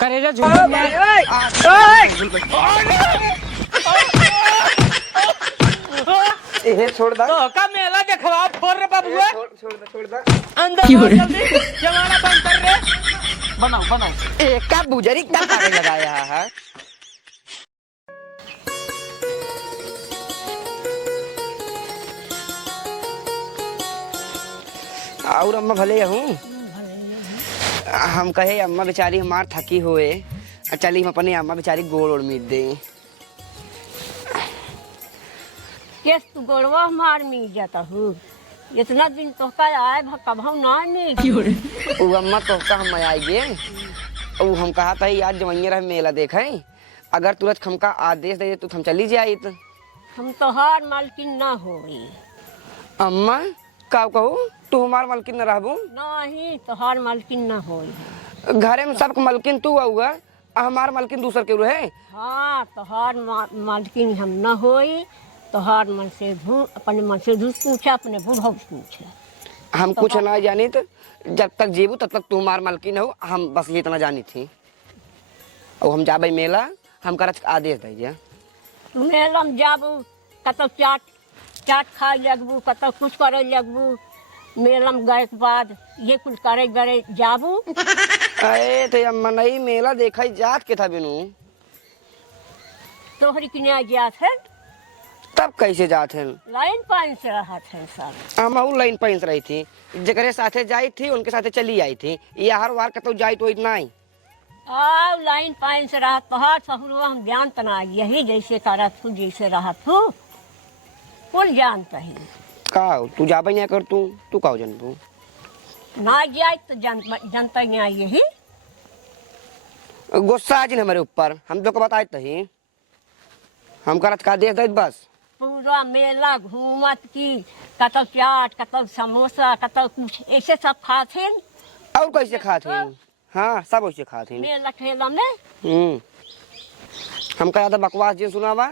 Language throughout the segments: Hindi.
करेजा झूठ में ए छोड़ दा तो का मेला देखवा फोड़ रे बाबूआ छोड़ दा अंदर आओ जल्दी जमाना बंद कर रे बनाओ ए का बुजरी का कागज लगाया है और अम्मा भले हूँ हम कहे अम्मा बेचारी हमार थकी हुए चली हम अपने अम्मा बेचारी गोड़ ओड़ मीट दे केस तू गोड़वा मार मी जाता हूँ इतना दिन तो का आए कभू ना नहीं वो अम्मा तो का हम आएंगे वो हम कहा था यार जवैया रह मेला देखे अगर तुरंत हमका आदेश दे तो हम चली जाए तो हम तो हार मालकिन ना होई अम्मा का कहू तू हमार मालकिन न रहबू नहीं तो हार मालकिन ना होई घरे में सबके मालकिन तू आऊगा हमार मालकिन दूसर के रहे हाँ तो हार मालकिन हम ना होई तो हार मन से अपने मन से धूस पूछा अपने बुढ़ऊ पूछा हम कुछ ना जानी तो जब तक जीबू तब तक तू हमार मालकिन हो हम बस ये इतना जानी थी और हम जाबे मेला हम कर आदेश दीजिए तू मेला में जाबू कतौ चाट खाए लगबू कतौ कुछ करे लगबू मेला में गए के बाद ये कुछ करे गरे जाबू अरे तो अम्मा नहीं मेला देखा ही जात के था बिनू तोहरी किने जात है तब कैसे जात हैं लाइन पाइन से रहा थे सब हम लाइन पैंस रही थी जगरे साथे जाई थी उनके साथे चली आई थी ये हर वार कतो जाई तो इतना ही आओ लाइन पाइन से रहा पहाड़ सहुरवा हम जानत ना यही जैसे करत हूँ जैसे रहत हूँ कुल जानता ही का तू जाबे नहीं कर तू का जन तू ना जाए तो जनता यहाँ यही गुस्सा आज हमारे ऊपर हम तो को बताए तही हम करत का देश दे बस पूरा मेला घूमत की कतौ चाट कतौ समोसा कतौ कुछ ऐसे सब खाते और कैसे खाते हैं हाँ सब वैसे खाते हैं मेला ठेला में हम का ज्यादा बकवास जी सुनावा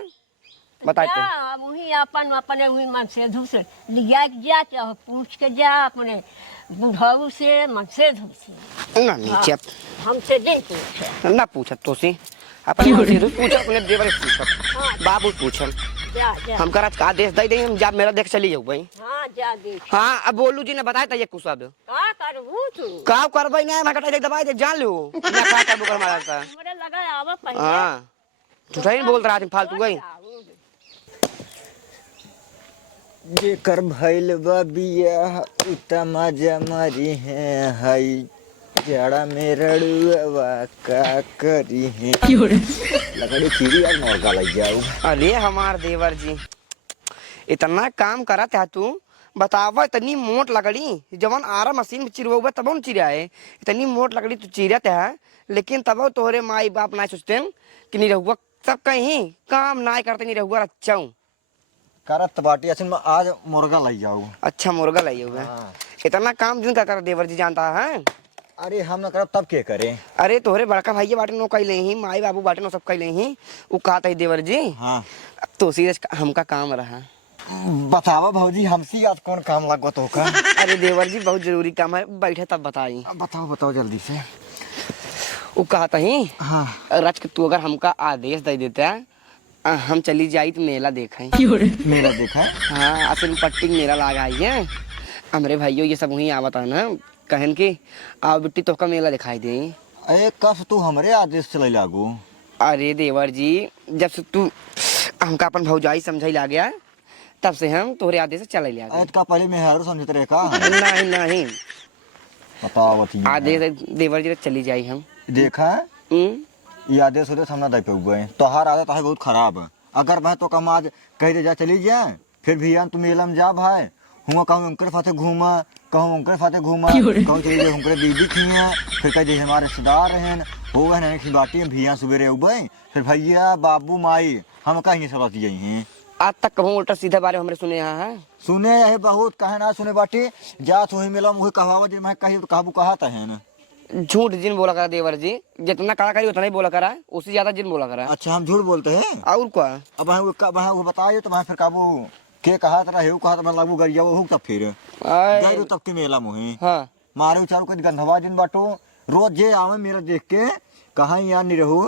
बताते जा वही अपन अपने वही मन से धूस लिया के जा चाहे पूछ के जा अपने बुढ़ऊ से मन से धूस ना नीचे हमसे नहीं पूछे ना पूछत तो से अपने मन से पूछ अपने देवर से पूछ बाबू पूछम जा हम करत का आदेश दे दे हम जा मेरा देख चली जाऊ भाई हाँ जा देख हाँ अब बोलू जी ने बताया था ये कुछ अब का करबू तू का करबै ना मैं कटाई दबाई दे जान लो मैं का करबो कर मारा था हमरे लगा आवा पहले हां झूठा ही बोल रहा है फालतू गई जेकर भइल बा बियाह उता मजा मारी है हई जड़ा में रड़ुआ का करी है लकड़ी चिड़ी और मुर्गा लग जाऊ अरे हमार देवर जी इतना काम करत है तू बतावा इतनी मोट लकड़ी जवन आरा मशीन में चिरवा तब न चिराए इतनी मोट लकड़ी तू चिरत है लेकिन तब तोहरे माई बाप ना सोचते कि नहीं रहुआ सब कहीं काम ना करते नहीं रहुआ अच्छा करत बाटी असन में आज मुर्गा लग जाऊ अच्छा मुर्गा लाई हुआ हाँ। इतना काम जिन का कर देवर जी जानता है अरे हम न करब तब के करे अरे तोहरे बड़का भाई बाटे नो कैले ही माई बाबू बाटे नो सब कैले ही वो कहता है देवर जी हाँ तो सीधे हमका काम रहा बतावा भौजी हमसी आज कौन काम लगो तो का अरे देवर जी बहुत जरूरी काम है बैठे तब बताई बताओ जल्दी से वो कहता ही हाँ रच के तू अगर हमका आदेश दे देता हम चली जाई तो मेला देखें मेरा देखा हाँ असल पट्टी मेला लगाई है हमारे भाइयों ये सब वहीं आवता है ना कहन की आओ बिट्टी तो का मेला दिखाई दे अरे कब तू हमरे आदेश चले लागू अरे देवर जी जब से तू हमका अपन भौजाई समझाई ला गया तब से हम तोहरे आदेश से चले लिया आज का पहले मैं हारू समझते रहे का नहीं नहीं बताओ आदेश देवर जी चली जाई हम देखा ये आदेश होते हमना दे पे गए तोहार आदत है बहुत खराब है अगर भाई तो कम आज कह दे जा चली जाए फिर भी तू मेला में जा भाई हुआ कहूँ उनके फाते घूमा कहूँ उनके फाते घूमा कहूँ चली जाए उनके दीदी खिया फिर कह जैसे हमारे रिश्तेदार हैं हो गए ना बाटी में भैया सुबेरे उबे फिर भैया बाबू माई हम कहीं सलाती जाई हैं आज तक कहूँ उल्टा सीधा बारे में हमने सुने यहाँ है सुने है बहुत कहे ना सुने बाटी जा तो मेला में वही कहावा जिन मैं कही तो काबू कहाता है ना झूठ जिन बोला करा देवर जी जितना कड़ा करी उतना ही बोला करा उससे ज्यादा जिन बोला करा अच्छा हम झूठ बोलते हैं और क्या अब वो बताइए तो मैं फिर काबू के कहा तरह हेऊ कहा मैं लागू गरिया वो तब फिर गए तब के मेला मुहे हाँ मारे चारों के गंधवा जिन बाटो रोज जे आवे मेरा देख के कहाँ यार नहीं रहू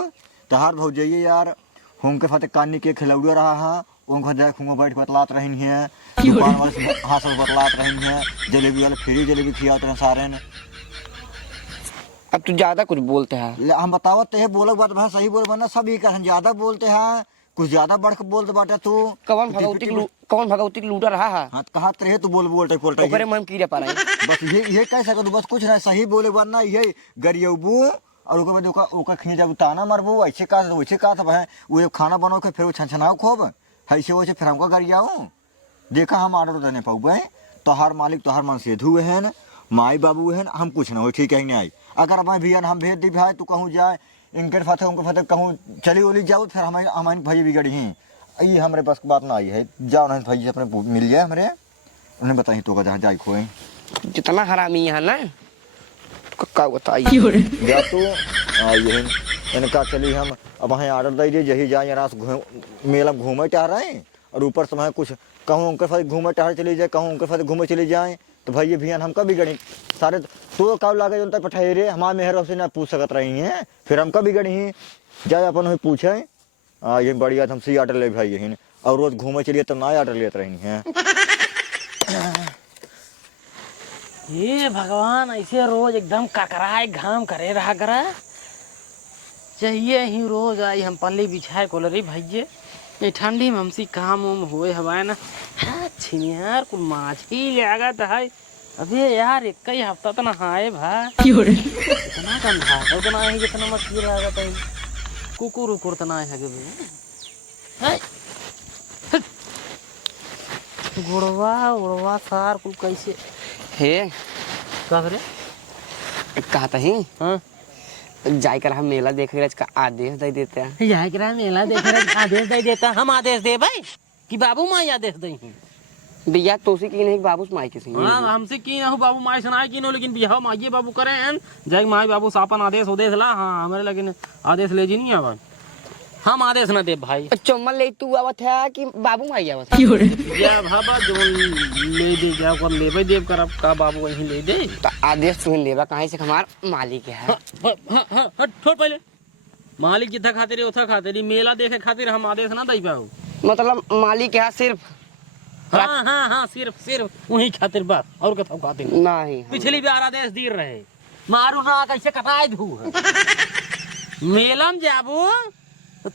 तहार भौजाइए यार हम के फाते कानी के खिलौड़े रहा है उनको जाए खुंगो बैठ के बतलात रही है दुकान वाले से हाँ सब बतलात रही है जलेबी वाले फ्री जलेबी खियात रहे सारे ने। अब तू ज्यादा कुछ बोलते हैं। हम बतावत है बोलक बात भाई सही बोल बना सब ये कहन ज्यादा बोलते हैं कुछ ज्यादा बढ़ के बोलते बाटे तू कौन भगवती लूटा रहा है। हाँ कहा रहे तू बोल बोलते बोलते ओकरे मन कीड़े पा रहे बस ये कह सकत बस कुछ नहीं सही बोले वरना ये गरियबू और ओकर बाद ओकर खींच जब ताना मारबू ऐसे का वैसे का था वो खाना बनाओ के फिर वो छनछनाओ खूब ऐसे वैसे फिर हमको गरियाऊ देखा हम ऑर्डर देने पाऊँ तोहार मालिक तोहार मन से धुए हैं माई बाबू हैं हम कुछ ना हो ठीक है नहीं आई अगर मैं भैया हम भेज दी भाई तू कहूँ जाए इनके फते उनके फते कहूँ चली उली जाओ फिर हमारे भाई बिगड़ी हैं ये हमारे पास बात ना आई है जाओ नहीं भाई अपने मिल जाए हमारे उन्हें बताई तो जहाँ जाए खोए जितना हरामी है ना का बताइए जा तू ये इनका चली हम अब वहाँ ऑर्डर दे दिए यही जाए यहाँ मेला घूमे चाह रहे हैं और ऊपर से वहाँ कुछ कहूँ उनके साथ घूमे टहल चली जाए कहूँ उनके साथ घूमे चली जाए तो भाई ये भैया हम कभी गड़ी सारे तो कब लागे जनता पे ठहरे हमारे मेहर से ना पूछ सकत रही हैं फिर हम कभी गड़ी हैं जाए अपन हमें पूछे ये बढ़िया हमसे ऑर्डर ले भाई यही और रोज घूमे चलिए तो ना ऑर्डर लेते रही हैं। ये भगवान ऐसे रोज एकदम ककराए घाम करे रहा करा चाहिए ही रोज आई हम पल्ली बिछाए कोलरी भाइये ये ठंडी में हमसी काम उम हुए हवाए ना छिनियार कुल माछी लागत है अबे यार एक ही हफ्ता तो नहाए भाई इतना कम था उतना ही जितना मछली लागत है कुकुर उकुर तो ना है गुड़वा उड़वा सार कुल कैसे हे का करे कहता ही हाँ जाए कर हम मेला देखे इसका आदेश दे देते हैं जाए करा मेला देखे आदेश दे देता हम आदेश दे भाई कि बाबू माई आदेश दे भैया तो उसी की नहीं बाबू माई के सिंह हाँ हमसे की ना हो बाबू माई सुनाए की नो लेकिन बिहाव माइये बाबू करे हैं जाए माई बाबू सापन आदेश उदेश ला हाँ हमारे लेकिन आदेश ले जी नहीं आवा हम आदेश ना दे भाई चौमल ले तू आवत है कि बाबू माई आवत या भाबा जो ले दे जाओ कर लेबे देव कर अब का बाबू वहीं ले दे तो आदेश तू लेबा कहीं से हमार मालिक है हट छोड़ पहले मालिक जितना खातिर उतना खातिर मेला देखे खातिर हम आदेश ना दे पाऊ मतलब मालिक है सिर्फ हाँ हाँ हाँ सिर्फ वही खातिर बस और कथा खातिर नहीं पिछली बार आदेश दी रहे मारू ना कैसे कटाए धू मेलम जाबू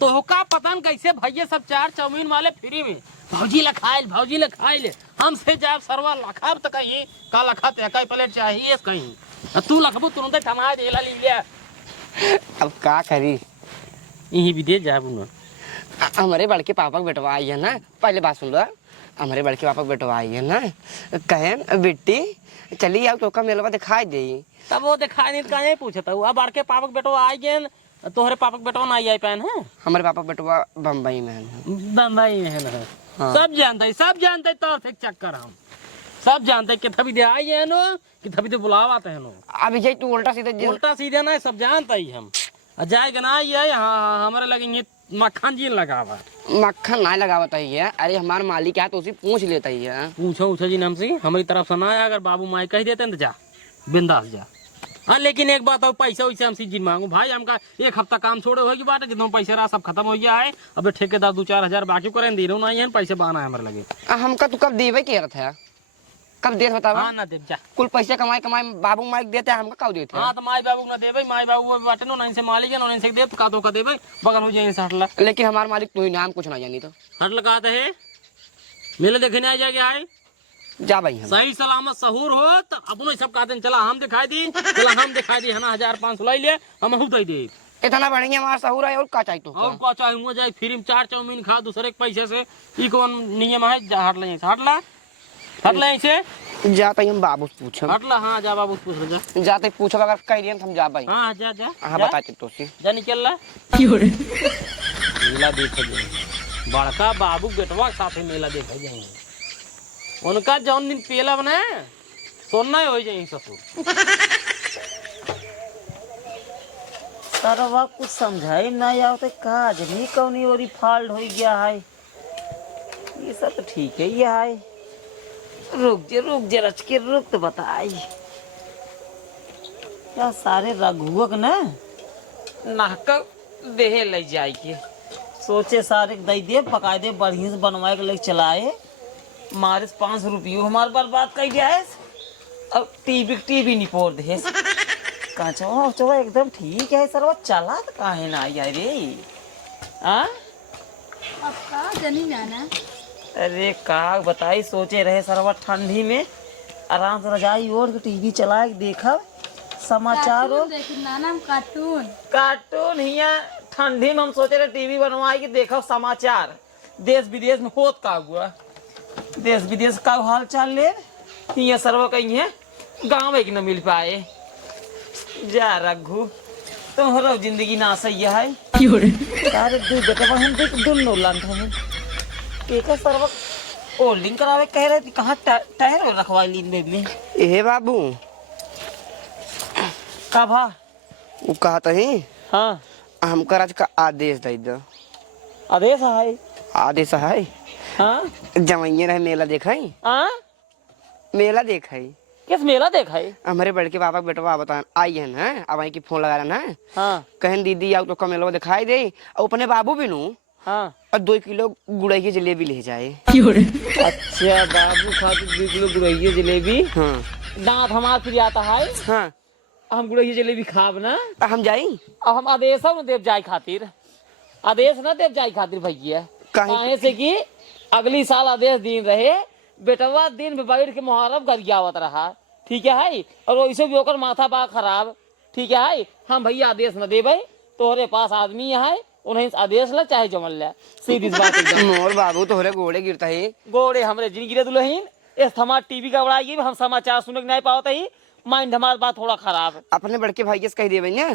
तो का पतन कैसे भैया सब चार चाउमीन वाले फ्री में भौजी लखाइल हमसे जाब सरवा लखाब तो कहीं का लखा ते कई प्लेट चाहिए कहीं तू लखबू तुरंत टमा देला ले लिया अब का करी यही भी दे जाबू ना हमारे बड़के पापा के बेटवा आई है ना पहले बात सुन लो हमारे बड़के पापा के बेटवा आई है ना कहें बेटी चली आओ तो का मेलवा दिखाई दे तब वो दिखाई नहीं कहीं पूछता हुआ बड़के पापा के बेटवा आई गए तोहरे पापा के बेटवा ना आई पैन है हमारे पापा बेटवा बम्बई में है बम्बई में है ना हाँ। सब जानते तो एक चक्कर हम सब जानते कि थभी दे आई है नो कि थभी दे बुलावाते हैं नो अब ये तू उल्टा सीधे ना सब जानता ही हम जाएगा ना ये हाँ हमारे लगेंगे मक्खन जी लगावा मक्खन ना लगावता ही है अरे हमारे मालिक है तो उसी पूछ लेता ही है पूछो जी नाम से हमारी तरफ से ना अगर बाबू माई कह देते तो जा बिंदास जा हाँ लेकिन एक बात अब पैसा वैसे हमसे जिन मांगू भाई हमका एक हफ्ता काम छोड़े होगी बात जितना पैसा रहा सब खत्म हो गया है अब ठेकेदार 2-4 हजार बाकी करें दे रहा है पैसे बना है हमारे लगे हमका तू कब देवे कह रहा था कब देर बतावा हाँ ना दे जा कुल पैसे कमाए बाबू माई देते हैं हमका कब देते हाँ तो माई बाबू ना देवे माई बाबू बाटे नो नहीं से मालिक है नो नहीं से दे का तो का देवे बगल हो जाए हटला लेकिन हमारे मालिक तू ही नाम कुछ ना जानी तो हटल कहते है मेले देखने आ जाएगा आए जा भाई हम सही सलामत सहूर हो तो अपनो सब कहते चला हम दिखाई दी है ना 1500 लाई ले हम दे दे इतना बढ़िया हमारा सहूर है और का चाहिए तो और का चाहिए जाए फ्री में 4 चाउमीन खा दूसरे के पैसे से ई कौन नियम है हटला से जाते हम बाबू से पूछम हटला हाँ जा बाबू पूछ जा जाते पूछब अगर कह दिए हम जा भाई हाँ जा जा हाँ बताते तो सी जा निकल ला मेला देखे जाएंगे बड़का बाबू बेटवा साथे मेला देखे जाएंगे उनका जौन दिन पेला बना सोना हो जाए ससुर सरवा कुछ समझाई नहीं आवते काज नहीं कौनी और फॉल्ट हो गया है ये सब तो ठीक है ये है रुक जे रच के रुक तो बताई क्या सारे रघुवक ना नाक देहे ले जाए के सोचे सारे दई दे पका दे बढ़िया से बनवाए के लेके चलाए मारे 500 रुपये हमारे बर्बाद कर दिया है। अब टीवी नहीं पोर दे कहा चो एकदम ठीक है सर वो चला तो काहे ना आई रे हाँ अब का जनी नाना अरे का बताई सोचे रहे सरवा ठंडी में आराम से रजाई ओढ़ के टीवी चला के देखा समाचार कार्टून देखी नाना हम कार्टून कार्टून हिया ठंडी में हम सोचे रहे टीवी बनवाए के देखा समाचार देश विदेश में होत का हुआ देश विदेश का हाल चाल ले हिया सरवा कहीं है गाँव एक न मिल पाए जा रघु तुम्हारा जिंदगी ना सही है अरे दूध बेटा हम देख दुन्नो लांट है एक सरवा होल्डिंग करावे कह रहे थे कहाँ टायर रखवा लीन में ए बाबू का भा वो कहता ही हाँ हमका आज का आदेश दे दो। आदेश है आदेश है हाँ जमैया रहे मेला देखाई हाँ मेला देखाई किस मेला देखा है हमारे बड़के पापा के बेटवा बता आई है ना अब आई की फोन लगा रहा है हाँ कहन दीदी आओ तो कमेलवा दिखाई दे और अपने बाबू भी नू हाँ और 2 किलो गुड़ई की जलेबी ले जाए। अच्छा बाबू खातिर 2 किलो गुड़ैया जलेबी हाँ दांत हमार फिर आता है हाँ हम गुड़ैया जलेबी खाब ना हम जाई अब हम आदेश न देव जाए खातिर आदेश न देव जाए खातिर भैया काहे से कि अगली साल आदेश दिन रहे बेटवा दिन में बैठ के मुहर्रम गरियावत रहा ठीक है और वैसे भी होकर माथा बा खराब ठीक है हम भैया आदेश न देवे तोहरे पास आदमी है उन्हें आदेश ला चाहे जमल ला सीधी बात एकदम मोर बाबू तोहरे गोड़े गिरता है गोड़े हमरे जिन गिरे दुल्हन इस हमार टीवी का बड़ाई हम समाचार सुने के नहीं पावत ही माइंड हमार बात थोड़ा खराब अपने बड़के भाई से कह देवे ना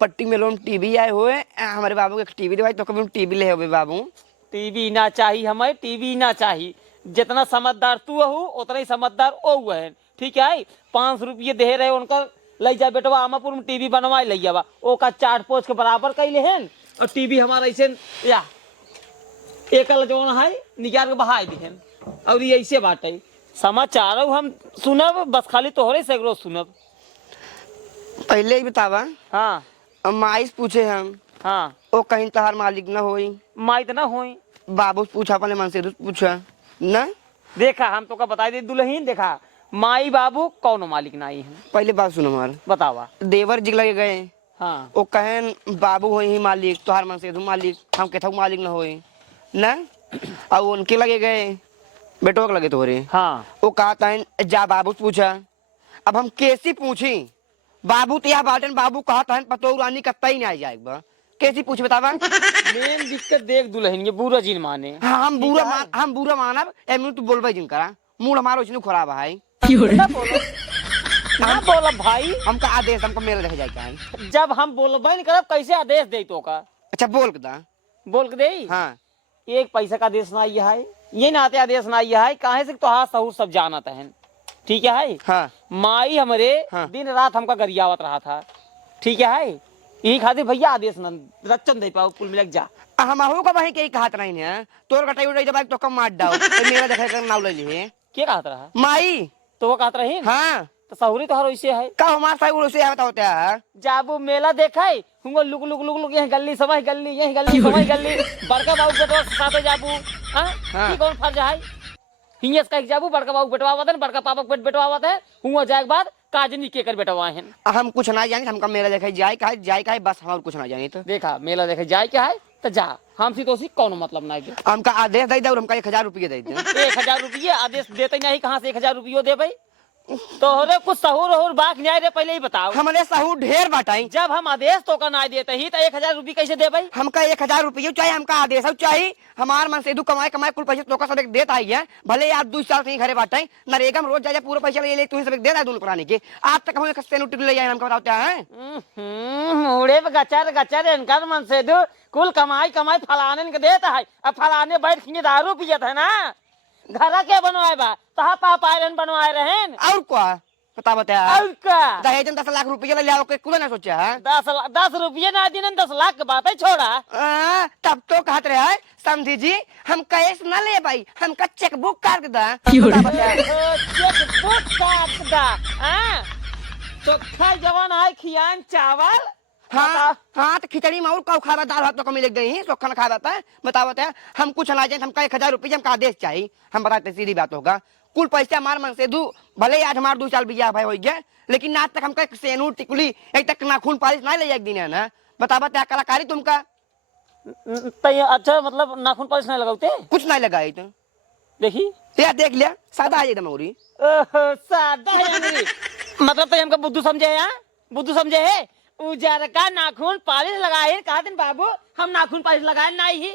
पट्टी में लोन टीवी आए हुए हमारे बाबू के टीवी दे तो कभी टीवी ले होवे बाबू टीवी ना चाहिए हमें टीवी ना चाहिए जितना समझदार तू हो उतना ही समझदार ओ है ठीक है 500 रुपये दे रहे उनका ले जा बेटवा आमापुर में टीवी बनवाए ले जावा ओ का 4 पोच के बराबर कैले हैं और टीवी हमारा ऐसे या एकल जो है निकाल के बहाई दिहन और ये ऐसे बाटे समाचार हम सुनब बस खाली तोहरे से रोज सुनब पहले ही बतावा हाँ माइस पूछे हम हाँ ओ कहीं तहार मालिक न होई माँ इतना होई बाबू से पूछा अपने मन से पूछा ना देखा हम तो का बता दे दुल्हन देखा माई बाबू कौन मालिक नहीं है पहले बात सुनो हमार बतावा देवर जी लगे गए हाँ वो कहन बाबू हो ही मालिक तोहार मन से मालिक हम कहता मालिक न होई ना अब उनके लगे गए बेटो के लगे तोहरे हाँ वो कहता है जा बाबू से पूछा अब हम कैसी पूछी बाबू तो यहाँ बाटन बाबू कहता है पतो रानी कत्ता ही नहीं आ जाएगा कैसी पूछ बतावा मेन दिक्कत देख दुल्हन ये बुरा जिन माने हाँ हम बुरा मानब एमन तू बोलबे जिन करा मूड हमारा उसने खराब है ना बोलो ना बोला भाई हमका आदेश हमको मेरा देखे जाएगा है जब हम बोलबे नहीं करब कैसे आदेश दे तो का अच्छा बोल के दा बोल के दे हाँ एक पैसा का आदेश ना ये है ये नाते आदेश ना ये है काहे से तो हाथ सहूर सब जानत है ठीक है हाँ माई हमारे हाँ। दिन रात हमका गरियावत रहा था ठीक है यही खातिर भैया आदेश न रचन दे पाओ कुल मिलक जा हम आहू का वही के कहत नहीं है तोर कटाई उड़ाई जब तो कम मार डाओ तो मेरा देखे कर नाव ले लिए के कहत रहा माई तो वो कहत रही हाँ तो सहूरी तो हर वैसे है का हमारा साई उड़ से आवता होता है जाबू मेला देखा है हुंगो लुक लुक लुक लुक यही गली समझ गली यही गली समझ गली बड़का बाबू बेटवा साथे जाबू हां हाँ। की कौन फर्ज है हिंगेस का जाबू बड़का बाबू बेटवा आवत है बड़का पापा के बेटवा आवत है हुआ जाए के बाद काजनी के कर बेटवा है हम कुछ ना जाने हमका मेरा देखे जाए का है बस हम और कुछ ना जाने तो देखा मेला देखे जाए क्या है तो जा हमसी तो कौन मतलब ना है हमका आदेश दे दे और हमका 1000 रुपये दे दे 1000 रुपये आदेश देते नहीं कहाँ से 1000 रुपये दे भाई तोहरे कुछ सहूर सहूर बाक न्याय रे पहले ही बताओ हमने सहू ढेर बाटाई जब हम आदेश तो का ना देते ही तो 1000 रुपये कैसे दे भाई हमका 1000 रुपये चाहिए हमका आदेश चाहिए हमार मन से कमाए कमाए कुल पैसे तो का सब देता है भले आप 2 साल से घरे बाटाई नरेगा में रोज जाए पूरा पैसा ले तू सब देता है दोनों पुराने के आज तक हमें कस्ते नोट ले जाए हमका बताते हैं मुड़े पे गचर गचर इनका मन से दो कुल कमाई कमाई फलाने के देता है अब फलाने बैठ के दारू पियत है ना घर के बनवाए बा तहा पापा आयरन बनवाए रहेन और क्या बता बता और का दहेज 10 लाख रुपये ले आओ के कुल ना सोचा है 10 रुपये ना दिन 10 लाख के बात है छोड़ा तब तो कहत रहे है समझी जी हम कैश ना ले भाई हमका चेकबुक काट दा चेकबुक काट दा चोखा जवान है खियान चावल हाँ हाँ, तो खिचड़ी में और का खावा, दाल भात तो कमी लग गई है, तो खाना खा जाता है। बताओ तो हम कुछ ना जाए, हमका 1000 रुपये हमका आदेश चाहिए। हम बताते सीधी बात होगा, कुल पैसे हमारे मन से दू, भले आज हमारे 2 साल बिया भाई हो गया, लेकिन आज तक हमका सेनूर टिकुली एक तक नाखून पालिश नहीं ले एक दिन है ना। बतावा क्या कलाकारी तुमका अच्छा मतलब नाखून पालिश नहीं लगाते? कुछ नहीं लगाई तो देखी या देख लिया, सादा है एकदम औरी। सादा है अंगरी। मतलब तो हमका बुद्धू समझे है, बुद्धू समझे है। उजर का नाखून पालिश लगाए, कहा दिन बाबू हम नाखून पालिश लगाए नहीं ही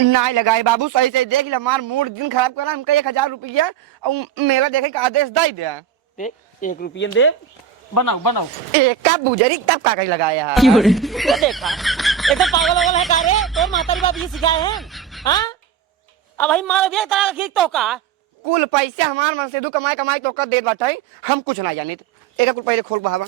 नहीं लगाए बाबू, सही से देख लिया, हमार मूड दिन खराब करा। हमका 1000 रुपया और मेरा देखे का आदेश दे दिया। देख 1 रुपये दे, बनाओ बनाओ। एक कप बुजरी तब कागज लगाया है। ये देखा एकदम पागल वागल है का रे, तो मातारी बाप ये सिखाए हैं। हाँ अब भाई मारो दे तरह का खींच तो का कुल पैसे हमार मन से दू कमाई कमाई तो कर दे बाटे, हम कुछ ना जाने। एक कुल पहले खोल बाबा,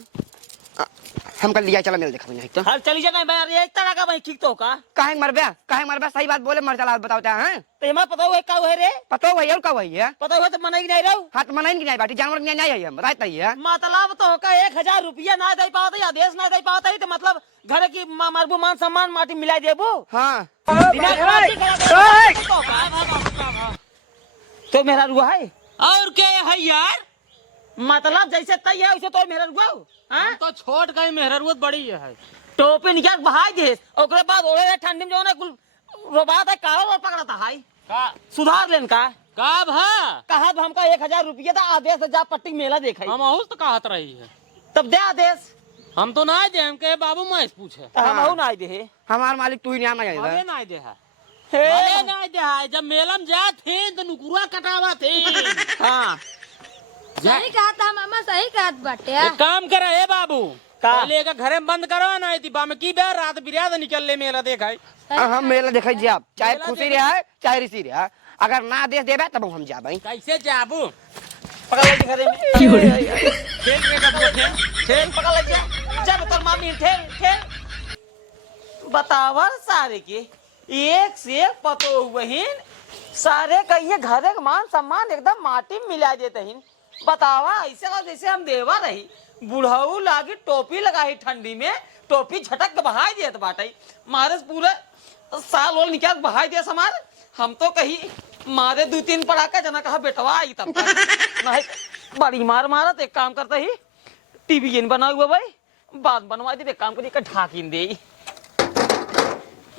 हम कर लिया, चला मिल देखा नहीं तो हल चली जाए भाई ये तरह का भाई खींच तो का काहे मरबे, सही बात बोले मर चला बताओ हैं। तो हमारा पता हुआ का है रे, पता हो भैया का वही है, पता हुआ तो मना ही नहीं रहू। हाथ मनाइन की नहीं बाटी, जानवर की नहीं है, बताता ही है। मतलब तो का 1000 रुपया ना दे पाता, आदेश ना दे पाता ही तो मतलब घर की मरबू मान सम्मान माटी मिला देबू। हाँ तो मेरा रुआ है और क्या है यार, मतलब जैसे तय है वैसे तो मेरा रुआ हम तो छोट गई, मेहररूत बड़ी है। टोपी निकाल बहाई दे, ओकरे बाद ओले ठंडी में जो ना कुल रोबात है कारो और पकड़ता है का सुधार लेन का का भा कहा हमका 1000 रुपया था, आदेश से जा पट्टी मेला देखा हम अहुस तो कहत रही है, तब दे आदेश। हम तो ना दे, हम कहे बाबू मैं पूछे, हम हो ना दे हमार मालिक तू ही नहीं आना हमें है। ना दे है, भले ना दे है। जब मेलम जा थे तो नुकुरा कटावा थे। हाँ सही कहा था मामा, सही कहा बाटे। एक काम करे ए बाबू, का? पहले एक घरे में बंद करो ना, थी बाम की बे रात बिराद निकल ले मेला देखाई। हम मेला देखा जी, आप चाहे खुशी रहा चाहे रिसी रहा, अगर ना आदेश देबे तब हम जाबे। कैसे जाबू, पकड़ ले घरे में खेल रे बाबू, खेल ठेल पकड़ ले जब तोर मामी ठेल ठेल बतावर सारे के एक से एक पतो बहिन सारे कहिए घरे के मान सम्मान एकदम माटी में मिला देते हिन। बतावा ऐसे का जैसे हम देवा रही, बुढ़ऊ लागी टोपी लगाई ठंडी में, टोपी झटक के बहाई देत बाटे, मारे पूरे साल और निकाल बहाई दे समार। हम तो कही मारे 2-3 पड़ाका जना कहा बेटवा आई तब नहीं बड़ी मार मारत। एक काम करता ही टीवी बना हुआ भाई, बात बनवा दे, काम करिए ढाकिन दे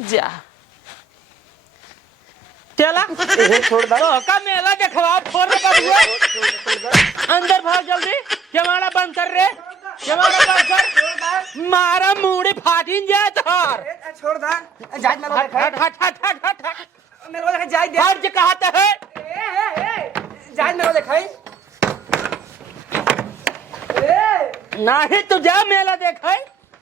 जा चला छोड़ दो तो का मेला देखवा फोन कर अंदर भाग जल्दी, जमाना बंद कर रे, जमाना बंद कर, मारा मुड़ी फाटिन जाए तोर। छोड़ दा जाय मेरे हट हट हट हट हट हट हट, मेरे को जाय दे, हट जे कहते है जाय मेरे को दिखाई। नहीं तो जा मेला देखा,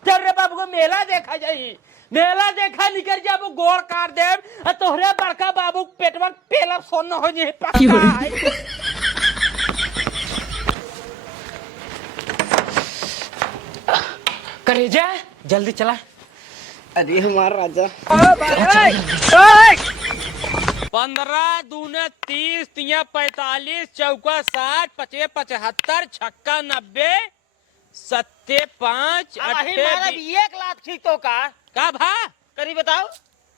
चल रे बाबू को मेला देखा जाई, मेला देखा निकल जा वो गोड़ काट दे, तोहरे बड़का बाबू पेटवा पेला सोन हो जे पक्का। करे जा जल्दी चला। अरे हमारा राजा 15 दूने 30 तिया 45 चौका 60 पचे 75 छक्का 90 सत्ते 5 1 लाख ठीक तो का भा करी बताओ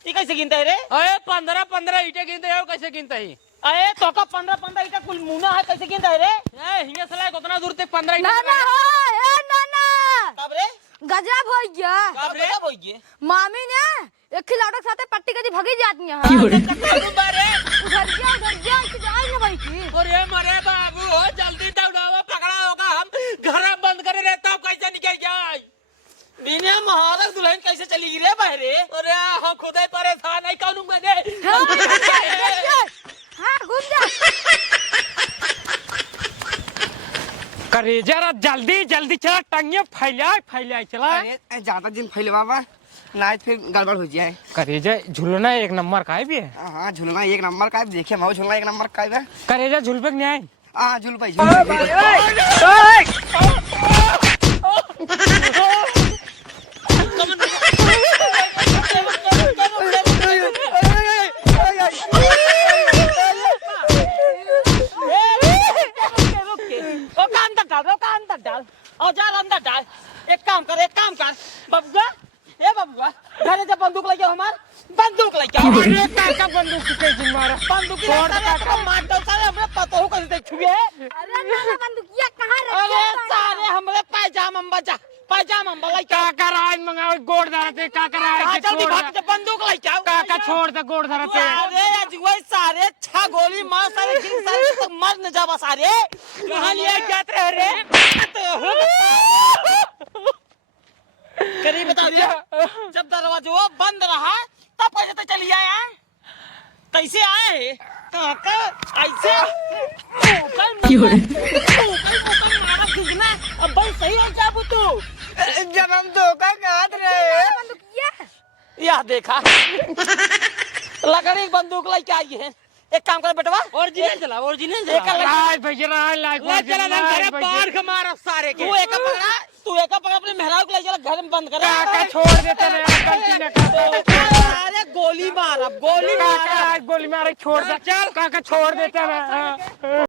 ये कैसे गिनता है रे? अरे 15 ईटे गिनते हो, कैसे गिनते ही? अरे तो का 15 इटा कुल मुना है, कैसे गिनता है रे? हिंगे सलाह कितना दूर तक 15 ईटे नाना हो, ए नाना कब रे? गजब हो गया। कब रे? कब होइए? मामी ने एक खिलाड़ो के साथ पट्टी कदी भगी जाती है। बारे उधर जा जाए ना भाई की। अरे मरे बाबू हो, जल्दी दौड़ावा, पकड़ा होगा, हम घर बंद करे रहता हूँ, कैसे निकल जाए? बिना महाराज दुल्हन कैसे चली गिरे बहरे? अरे हम खुद ही परेशान नहीं करूँ मैंने। हाँ घूम जा। करे जरा जल्दी जल्दी चला, टंगे फैला चला। अरे ज्यादा दिन फैले बाबा ना फिर गड़बड़ हो जाए। करेजा झूलना 1 नंबर का है भी है। हाँ झूलना 1 नंबर का है, देखिए मैं झूलना 1 नंबर का है। करेजा झूल पे नहीं आए। हाँ झूल भाई अंदर डाल और जा अंदर डाल। एक काम कर बबुआ जब बंदूक लेके हमार बंदूक लेके अरे काका बंदूक कैसे मारा बंदूक छोड़ काका मार दो साले हमरे पतो हो कैसे छुए अरे ना बंदूकिया कहाँ रखी अरे साले हमरे पैजामा में बजा पैजामा में लई काका राज मंगाओ गोड़ धरते काका राज के छोड़ दे बंदूक लेके आओ काका छोड़ दे गोड़ धरते अरे आज वही सारे छह गोली मार सारे तीन सारे तक मर न जावा सारे कहां लिए जाते रे करीब बताओ जब दरवाजा बंद रहा तब कैसे तो चली आया कैसे आए काका ऐसे अब भाई सही है क्या तू जब हम धोखा खात रहे बंदूकिया यह देखा लकड़ी बंदूक लेके आई है एक काम कर बेटवा ओरिजिनल चला ओरिजिनल चला चला ना घरे बाहर के मार सारे के तू एक पकड़ा अपने मेहराब को ले चला घर में बंद कर काका छोड़ देते रे गलती न कर अरे गोली मार अब गोली मार छोड़ दे चल काका छोड़ देते रे